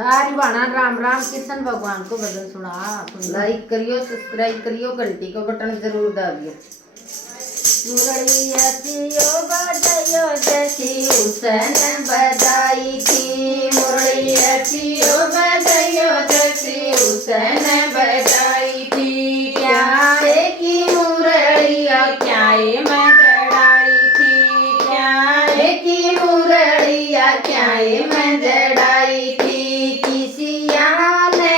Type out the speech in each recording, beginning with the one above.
सारी बाणा राम राम कृष्ण भगवान को भजन सुना। लाइक करियो, सब्सक्राइब करियो, घंटी को बटन जरूर दाबियो। मुरली असियो बजायो जैसी उसने बजाई थी। मुरली असियो बजायो जैसी उसने बजाई थी। क्या है कि मुरलिया क्या है मैं जड़ाई थी। क्या है कि मुरलिया क्या है मैं जड़ाई थी। किसिया ने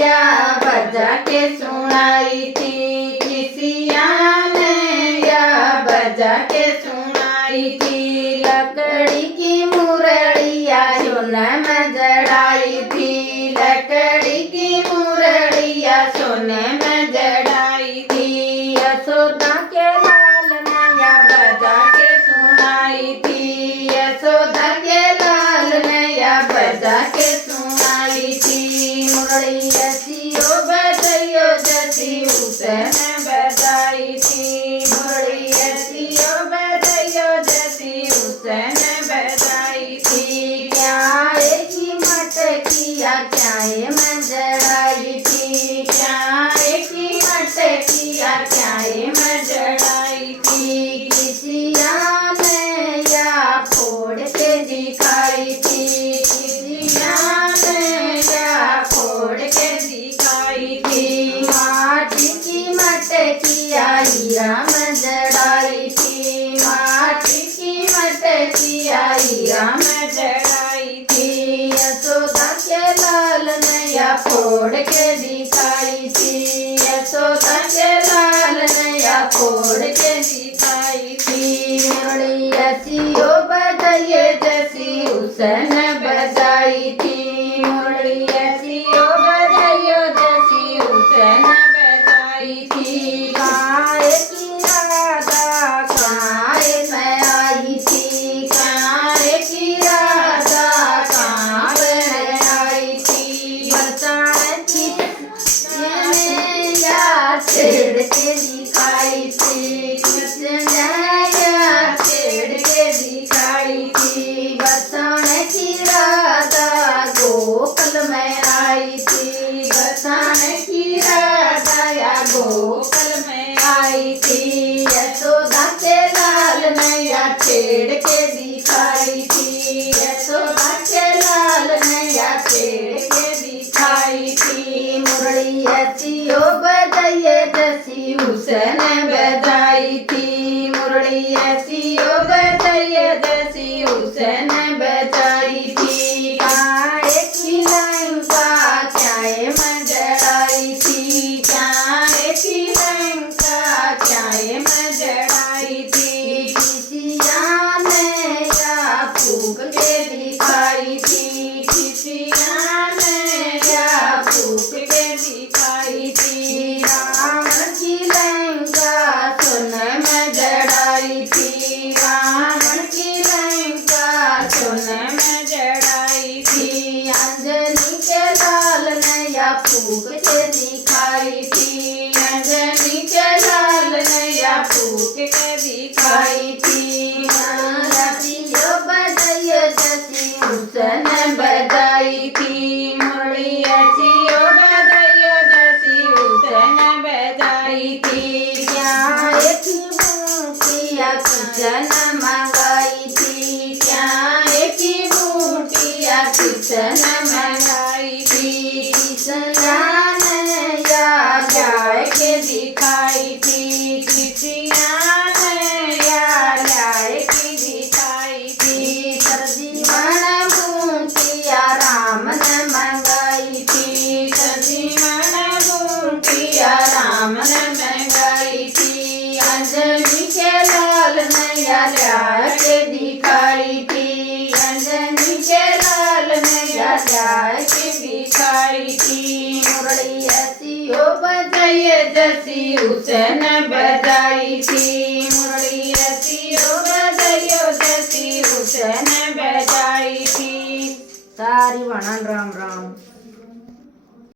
या बजा के सुनाई थी। किसिया ने या बजा के सुनाई थी। लकड़ी की मुरलिया सोना में जड़ाई थी। लकड़ी की मुरलिया सोने में जड़ाई थी। यशोदा के लाल ने या बजा के सुनाई थी। यशोदा के लाल ने या बजा के सुनाई थी। मुरली असियो बजायो जैसी उसने बजाई थी। मुरली असियो बजायो जैसी उसने बजाई थी। क्या है कि मटकिया क्या है मैं जड़ाई थी। क्या है कि मटकिया क्या है मैं जड़ाई थी। किसिया ने या फोड़ के दिखाई थी। किसिया ने या फोड़ के दिखाई थी। माटी की मटकिया हीरा में जड़ाई थी। माटी की मटकिया हीरा में जड़ाई थी। यशोदा के लाल ने या फोड़ के दिखाई थी। यशोदा के लाल ने या फोड़ के दिखाई थी। मुरली असियो बजाये जैसी उसने बजाई थी। मुरली असियो बजायो जैसी उसने बजाई थी। काहे की राधा काहे मैं आई थी। काहे की राधा कहाँ मैं आई थी। बरसाने की या छेड़ के दिखाई थी। कृष्ण या छेड़ के दिखाई थी। बरसाने की राधा गोकुल में आई थी। बरसाने की राधा या गोकुल में आई थी। यशोदा के लाल ने या छेड़ के दिखाई थी। यशोदा के लाल ने या छेड़ के दिखाई थी। मुरली असियो बजाये जैसी उसने बजाई थी। मुरली असियो बजाये जैसी उसने बजाई थी। काहे की लंका क्या है मैं जड़ाई थी। काहे की लंका क्या है मैं जड़ाई थी। किसिया ने या फूक के दिखाई थी। किसिया ने या फूक के दिखाई थी। रावण की लंका सोने में जड़ाई थी। रावण की लंका सोने में जड़ाई थी। अंजनी के लाल ने या फूक के दिखाई थी। अंजनी के लाल ने या फूक के दिखाई थी। रसियो बजायो जैसी उसने बजाई थी। मुरली असियो बजायो जैसी उसने बजाई थी। क्या है कि बूटिया किसने मंगाई थी। क्या है कि बूटिया किसने मंगाई थी। किसना ने या जाए के दिखाई थी। किसिया ने या जाए की दिखाई थी। सर्दी मन बूटिया राम ने मंगाई थी। सर्दी मन बूटिया राम ने मंगाई थी। अंजनी के लाल ने या जाए के दिखाई थी। अंजनी के लाल ने या जाए के दिखाई थी। मुरली असियो बजाये जैसी उसने बजाई थी। मुरली असियो बजायो जैसी उसने बजाई थी। सारी बाणा राम राम।